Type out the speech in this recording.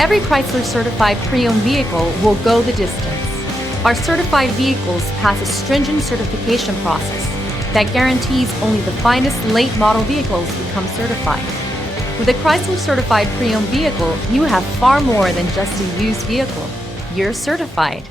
Every Chrysler certified pre-owned vehicle will go the distance. Our certified vehicles pass a stringent certification process that guarantees only the finest late model vehicles become certified. With a Chrysler certified pre-owned vehicle, you have far more than just a used vehicle. You're certified.